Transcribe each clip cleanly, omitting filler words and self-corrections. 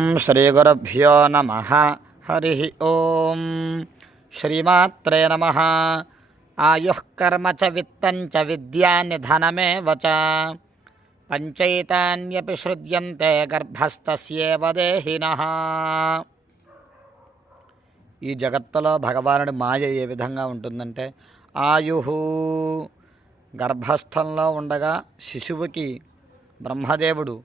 ఓం శ్రీ గురుభ్యో నమః. హరి ఓం. శ్రీమాత్రే నమః. ఆయుః కర్మ చ విత్తం చ విద్యా నిధనమేవ చ పంచైతాన్యపి సృజ్యంతే గర్భస్థస్యేవ దేహినః. ఈ జగత్తులో భగవానుడి మాయ ఏ విధంగా ఉంటుందంటే, ఆయుహు గర్భస్థంలో ఉండగా శిశువుకి బ్రహ్మదేవుడు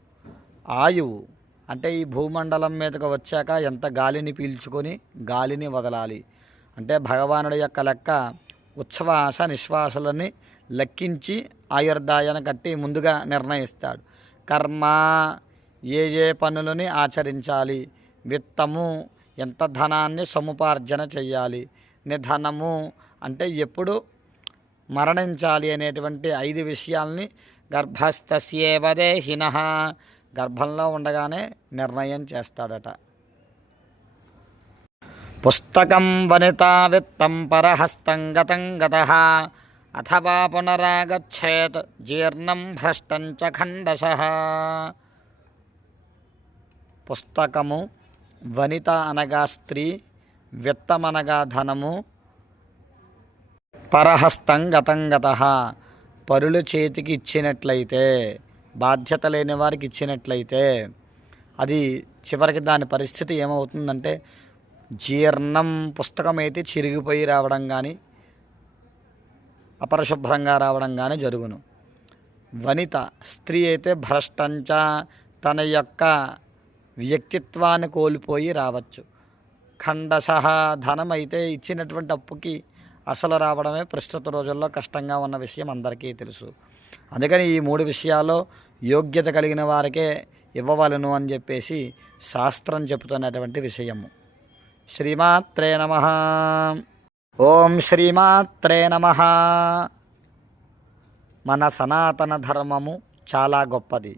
ఆయువు అంటే ఈ భూమండలం మీదకి వచ్చాక ఎంత గాలిని పీల్చుకొని గాలిని వదలాలి అంటే భగవానుడి యొక్క లెక్క ఉచ్ఛ్వాస నిశ్వాసలని లెక్కించి ఆయుర్దాయాన్ని కట్టి ముందుగా నిర్ణయిస్తాడు. కర్మ ఏ పనులని ఆచరించాలి, విత్తము ఎంత ధనాన్ని సముపార్జన చెయ్యాలి, నిధనము అంటే ఎప్పుడు మరణించాలి అనేటువంటి 5 విషయాల్ని గర్భస్థస్యేవ దేహినః గర్భంలో ఉండగానే నిర్ణయం చేస్తాడట. పుస్తకం వనితా విత్తం పరహస్తం గతం గతః అథవా పునరాగచ్చేత్ జీర్ణం భ్రష్టం చ ఖండశః. పుస్తకము వనిత అనగా స్త్రీ, విత్తమనగా ధనము, పరహస్తం గతం గతః పరుల చేతికి ఇచ్చినట్లయితే, బాధ్యత లేని వారికి ఇచ్చినట్లయితే అది చివరికి దాని పరిస్థితి ఏమవుతుందంటే జీర్ణం, పుస్తకం అయితే చిరిగిపోయి రావడం కానీ అపరిశుభ్రంగా రావడం కానీ జరుగును. వనిత స్త్రీ అయితే భ్రష్టంచ తన యొక్క వ్యక్తిత్వాన్ని కోల్పోయి రావచ్చు. ఖండశః ధనం అయితే ఇచ్చినటువంటి అప్పుకి అసలు రావడమే ప్రస్తుత రోజుల్లో కష్టంగా ఉన్న విషయం అందరికీ తెలుసు. అందుకని ఈ 3 విషయాల్లో యోగ్యత కలిగిన వారికే ఇవ్వవలను అని చెప్పేసి శాస్త్రం చెబుతున్నటువంటి విషయము. శ్రీమాత్రే నమః. ఓం శ్రీమాత్రే నమః. మన సనాతన ధర్మము చాలా గొప్పది.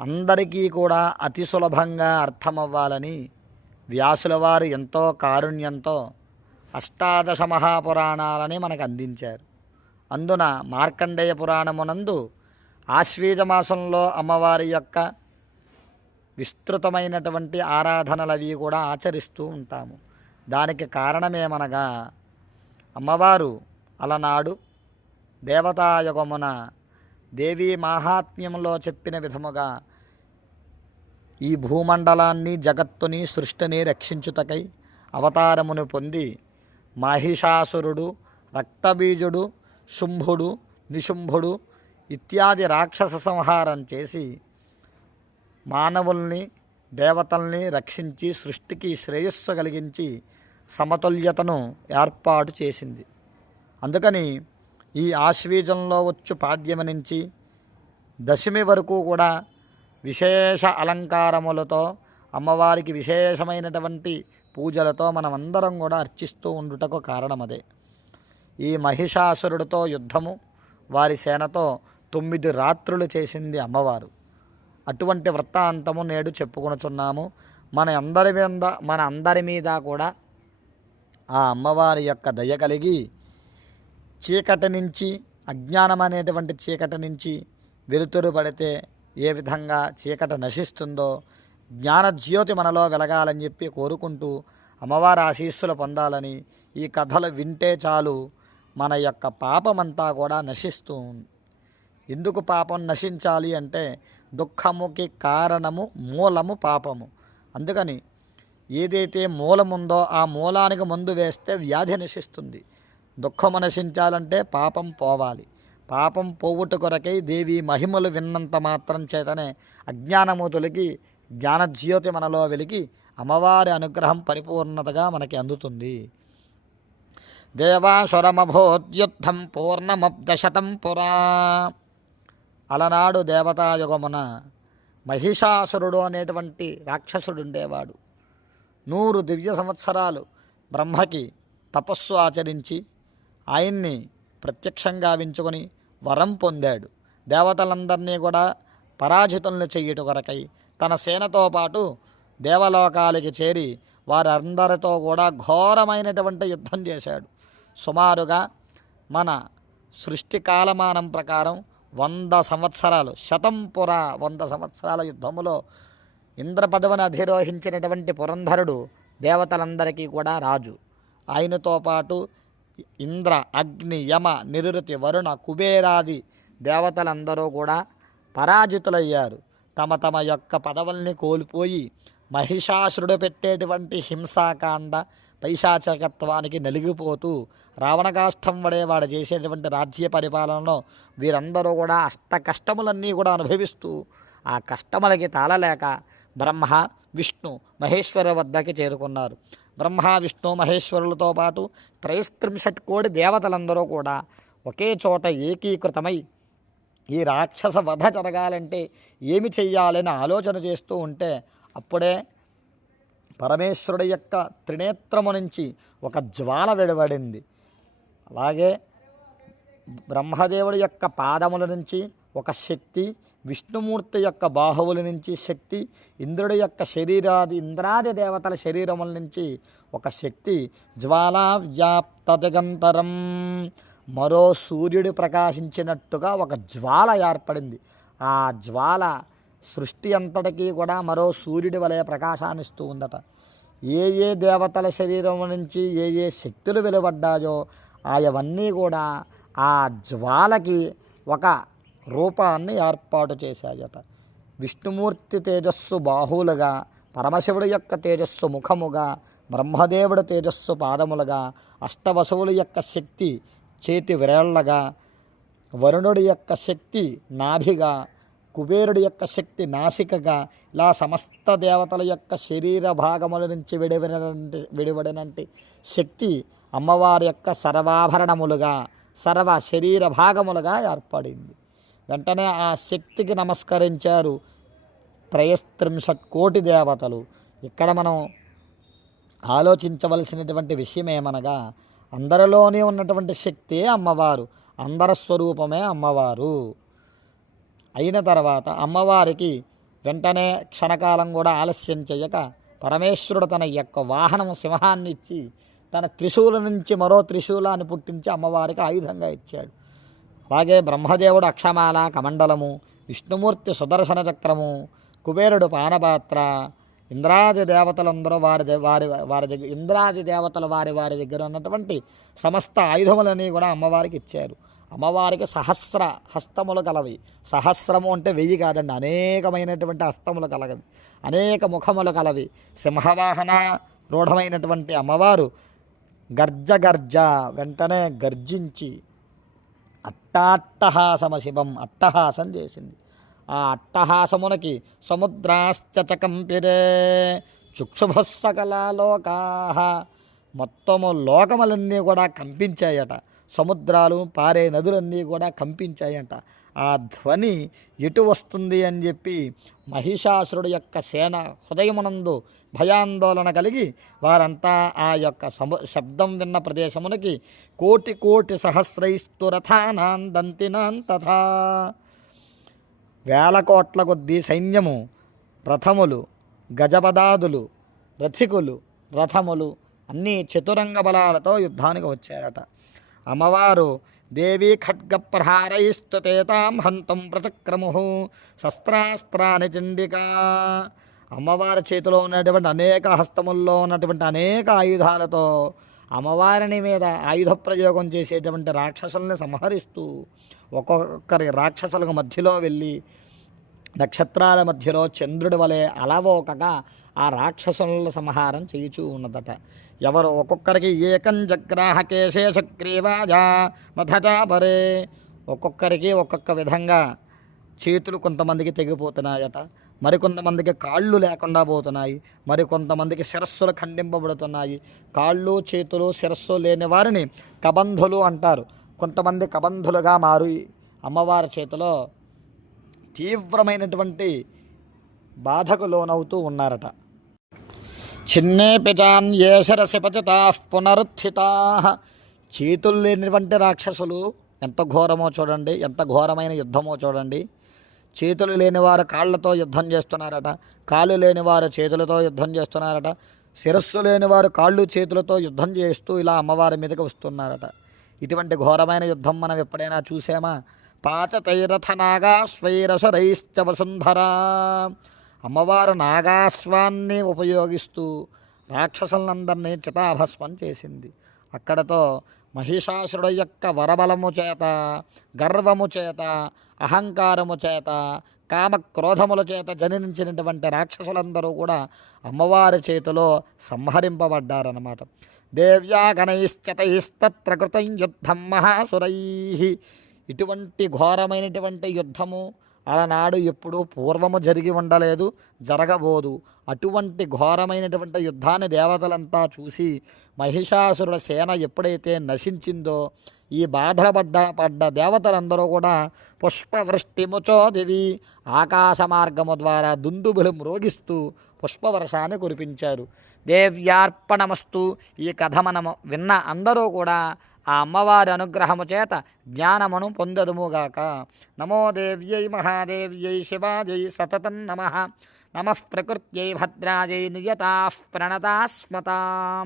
అందరికీ కూడా అతి సులభంగా అర్థమవ్వాలని వ్యాసుల వారు ఎంతో కారుణ్యంతో 18 మహాపురాణాలని మనకు అందించారు. అందున మార్కండేయ పురాణమునందు ఆశ్వీజ మాసంలో అమ్మవారి యొక్క విస్తృతమైనటువంటి ఆరాధనలవి కూడా ఆచరిస్తూ ఉంటాము. దానికి కారణమేమనగా అమ్మవారు అలనాడు దేవతాయుగమున దేవీ మాహాత్మ్యంలో చెప్పిన విధముగా ఈ భూమండలాన్ని జగత్తుని సృష్టిని రక్షించుటకై అవతారమును పొంది మహిషాసురుడు, రక్తబీజుడు, శుంభుడు, నిశుంభుడు ఇత్యాది రాక్షస సంహారం చేసి మానవుల్ని దేవతల్ని రక్షించి సృష్టికి శ్రేయస్సు కలిగించి సమతుల్యతను ఏర్పాటు చేసింది. అందుకని ఈ ఆశ్వీజంలో వచ్చు పాడ్యమి నుంచి దశమి వరకు కూడా విశేష అలంకారములతో అమ్మవారికి విశేషమైనటువంటి పూజలతో మనమందరం కూడా అర్చిస్తూ ఉండుటకు కారణమదే. ఈ మహిషాసురుడితో యుద్ధము, వారి సేనతో 9 రాత్రులు చేసింది అమ్మవారు. అటువంటి వృత్తాంతము నేడు చెప్పుకొనుచున్నాము. మన అందరి మీద కూడా ఆ అమ్మవారి యొక్క దయ కలిగి చీకటి నుంచి, అజ్ఞానం అనేటువంటి చీకటి నుంచి వెలుతురు పడితే ఏ విధంగా చీకటి నశిస్తుందో జ్ఞానజ్యోతి మనలో వెలగాలని చెప్పి కోరుకుంటూ అమ్మవారి ఆశీస్సులు పొందాలని, ఈ కథలు వింటే చాలు మన యొక్క పాపమంతా కూడా నశిస్తూ. ఎందుకు పాపం నశించాలి అంటే దుఃఖముకి కారణము మూలము పాపము. అందుకని ఏదైతే మూలముందో ఆ మూలానికి మందు వేస్తే వ్యాధి నశిస్తుంది. దుఃఖము నశించాలంటే పాపం పోవాలి. పాపం పోవుట కొరకై దేవి మహిమలు విన్నంత మాత్రం చేతనే అజ్ఞానమూతులకి జ్ఞానజ్యోతి మనలో వెలిగి అమ్మవారి అనుగ్రహం పరిపూర్ణతగా మనకి అందుతుంది. దేవాసురమభోద్యుద్ధం పూర్ణమబ్దశతం పురా. అలనాడు దేవతాయుగమున మహిషాసురుడు అనేటువంటి రాక్షసుడు ఉండేవాడు. 100 దివ్య సంవత్సరాలు బ్రహ్మకి తపస్సు ఆచరించి ఆయన్ని ప్రత్యక్షంగా వించుకొని వరం పొందాడు. దేవతలందరినీ కూడా పరాజితులను చెయ్యుట కొరకై తన సేనతో పాటు దేవలోకాలకి చేరి వారందరితో కూడా ఘోరమైనటువంటి యుద్ధం చేశాడు. సుమారుగా మన సృష్టి కాలమానం ప్రకారం 100 సంవత్సరాలు, శతం పురా 100 సంవత్సరాల యుద్ధములో ఇంద్ర పదవిని అధిరోహించినటువంటి పురంధరుడు దేవతలందరికీ కూడా రాజు. ఆయనతో పాటు ఇంద్ర, అగ్ని, యమ, నిరుతి, వరుణ, కుబేరాది దేవతలందరూ కూడా పరాజితులయ్యారు. తమ తమ యొక్క పదవుల్ని కోల్పోయి మహిషాసురుడు పెట్టేటువంటి హింసాకాండ పైశాచకత్వానికి నలిగిపోతూ రావణకాష్టం వాడు చేసేటువంటి రాజ్య పరిపాలనలో వీరందరూ కూడా అష్ట కష్టములన్నీ కూడా అనుభవిస్తూ ఆ కష్టములకి తాళలేక బ్రహ్మ, విష్ణు, మహేశ్వర వద్దకి చేరుకున్నారు. బ్రహ్మ, విష్ణు, మహేశ్వరులతో పాటు 33 కోటి దేవతలందరూ కూడా ఒకే చోట ఏకీకృతమై ఈ రాక్షస వధ జరగాలంటే ఏమి చెయ్యాలని ఆలోచన చేస్తూ ఉంటే అప్పుడే పరమేశ్వరుడి యొక్క త్రినేత్రము నుంచి ఒక జ్వాల వెలువడింది. అలాగే బ్రహ్మదేవుడి యొక్క పాదముల నుంచి ఒక శక్తి, విష్ణుమూర్తి యొక్క బాహువుల నుంచి శక్తి, ఇంద్రుడి యొక్క ఇంద్రాది దేవతల శరీరముల నుంచి ఒక శక్తి, జ్వాలా వ్యాప్త దిగంతరం, మరో సూర్యుడు ప్రకాశించినట్టుగా ఒక జ్వాల ఏర్పడింది. ఆ జ్వాల సృష్టి అంతటికీ కూడా మరో సూర్యుడి వలె ప్రకాశాన్నిస్తూ ఉందట. ఏ ఏ దేవతల శరీరం నుంచి ఏ ఏ శక్తులు వెలువడ్డాయో అవన్నీ కూడా ఆ జ్వాలకి ఒక రూపాన్ని ఏర్పాటు చేశాయట. విష్ణుమూర్తి తేజస్సు బాహువులుగా, పరమశివుడి యొక్క తేజస్సు ముఖముగా, బ్రహ్మదేవుడి తేజస్సు పాదములుగా, అష్టవసువుల యొక్క శక్తి చేతి విరేళ్లగా, వరుణుడి యొక్క శక్తి నాభిగా, కుబేరుడి యొక్క శక్తి నాసికగా, ఇలా సమస్త దేవతల యొక్క శరీర భాగముల నుంచి విడివడినంటి శక్తి అమ్మవారి యొక్క సర్వాభరణములుగా, సర్వ శరీర భాగములుగా ఏర్పడింది. వెంటనే ఆ శక్తికి నమస్కరించారు 33 కోటి దేవతలు. ఇక్కడ మనం ఆలోచించవలసినటువంటి విషయం ఏమనగా, అందరిలోనే ఉన్నటువంటి శక్తే అమ్మవారు, అందరి స్వరూపమే అమ్మవారు. అయిన తర్వాత అమ్మవారికి వెంటనే క్షణకాలం కూడా ఆలస్యం చేయక పరమేశ్వరుడు తన యొక్క వాహనం సింహాన్ని ఇచ్చి తన త్రిశూల నుంచి మరో త్రిశూలాన్ని పుట్టించి అమ్మవారికి ఆయుధంగా ఇచ్చాడు. అలాగే బ్రహ్మదేవుడు అక్షమాల కమండలము, విష్ణుమూర్తి సుదర్శన చక్రము, కుబేరుడు పానపాత్ర, ఇంద్రాది దేవతలందరూ వారి దగ్గర ఇంద్రాది దేవతలు వారి దగ్గర ఉన్నటువంటి సమస్త ఆయుధములని కూడా అమ్మవారికి ఇచ్చారు. అమ్మవారికి సహస్ర హస్తములు కలవి. సహస్రము అంటే 1000 కాదండి, అనేకమైనటువంటి హస్తములు కలగవి, అనేక ముఖములు కలవి. సింహవాహన రూఢమైనటువంటి అమ్మవారు గర్జ వెంటనే గర్జించి అట్టాట్టహాసమ శివం అట్టహాసం చేసింది. ఆ అట్టహాసమునకి సముద్రాశ్చకంపిరే చుక్షుభస్సకలాలోకా, మొత్తము లోకములన్నీ కూడా కంపించాయట. సముద్రాలు, పారే నదులన్నీ కూడా కంపించాయంట. ఆ ధ్వని ఎటు వస్తుంది అని చెప్పి మహిషాసురుడు యొక్క సేన హృదయమునందు భయాందోళన కలిగి వారంతా ఆ యొక్క శబ్దం విన్న ప్రదేశమునకి కోటి కోటి సహస్రైస్తు రథానాందంతినాం తథా, వేల కోట్ల కొద్దీ సైన్యము, రథములు, గజపదాదులు, రథికులు, రథములు అన్నీ చతురంగ బలాలతో యుద్ధానికి వచ్చారట. అమ్మవారు దేవీ ఖడ్గప్రహారైస్తుతేతాం హంతం ప్రతిక్రము శస్త్రాస్త్రాని చండికా, అమ్మవారి చేతిలో ఉన్నటువంటి అనేక హస్తముల్లో ఉన్నటువంటి అనేక ఆయుధాలతో అమ్మవారిని మీద ఆయుధ ప్రయోగం చేసేటువంటి రాక్షసుల్ని సంహరిస్తూ ఒక్కొక్కరి రాక్షసులకు మధ్యలో వెళ్ళి నక్షత్రాల మధ్యలో చంద్రుడి వలె అలవోకగా ఆ రాక్షసుల సంహారం చేయుచూ ఉన్నదట. ఎవరు ఒక్కొక్కరికి ఏకం జగ్రాహ కేశేషగ్రీవాజా మధజాపరే, ఒక్కొక్కరికి ఒక్కొక్క విధంగా చేతులు కొంతమందికి తెగిపోతున్నాయట, మరికొంతమందికి కాళ్ళు లేకుండా పోతున్నాయి, మరికొంతమందికి శిరస్సులు ఖండింపబడుతున్నాయి. కాళ్ళు, చేతులు, శిరస్సు లేని వారిని కబంధులు అంటారు. కొంతమంది కబంధులుగా మారి అమ్మవారి చేతిలో తీవ్రమైనటువంటి బాధకు లోనవుతూ ఉన్నారట. చిన్నేపి చాన్యేశరసి పతితా పునరుత్థితా, చేతులు లేనిటువంటి రాక్షసులు ఎంత ఘోరమో చూడండి, ఎంత ఘోరమైన యుద్ధమో చూడండి. చేతులు లేనివారు కాళ్ళతో యుద్ధం చేస్తున్నారట, కాళ్ళు లేనివారు చేతులతో యుద్ధం చేస్తున్నారట, శిరస్సు లేనివారు కాళ్ళు చేతులతో యుద్ధం చేస్తూ ఇలా అమ్మవారి మీదకి వస్తున్నారట. ఇటువంటి ఘోరమైన యుద్ధం మనం ఎప్పుడైనా చూసామా? పాచతైరథనాగా స్వైరసరైశ్చ వసుంధరా, అమ్మవారు నాగాశ్వాన్ని ఉపయోగిస్తూ రాక్షసులందరినీ చితాభస్మం చేసింది. అక్కడతో మహిషాసురుడు యొక్క వరబలము చేత, గర్వము చేత, అహంకారము చేత, కామక్రోధముల చేత జనించినటువంటి రాక్షసులందరూ కూడా అమ్మవారి చేతిలో సంహరింపబడ్డారన్నమాట. దేవ్యా గణైశ్చతైస్తత్ర కృతం యుద్ధం మహాసురై. ఇటువంటి ఘోరమైనటువంటి యుద్ధము అలనాడు ఎప్పుడూ పూర్వము జరిగి ఉండలేదు, జరగబోదు. అటువంటి ఘోరమైనటువంటి యుద్ధాన్ని దేవతలంతా చూసి మహిషాసురుల సేన ఎప్పుడైతే నశించిందో ఈ బాధలు పడ్డ దేవతలందరూ కూడా పుష్పవృష్టిముచో దివి, ఆకాశ మార్గము ద్వారా దుందుబులు మ్రోగిస్తూ పుష్పవర్షాన్ని కురిపించారు. దేవ్యార్పణమస్తు. ఈ కథ మనము విన్న అందరూ కూడా ఆ అమ్మవారి అనుగ్రహము చేత జ్ఞానమును పొందదుముగాక. నమో దేవ్యై మహాదేవ్యై శివాజై సతతం నమః. నమః ప్రకృత్యై భద్రాజై నియతాః ప్రణతాస్మతాం.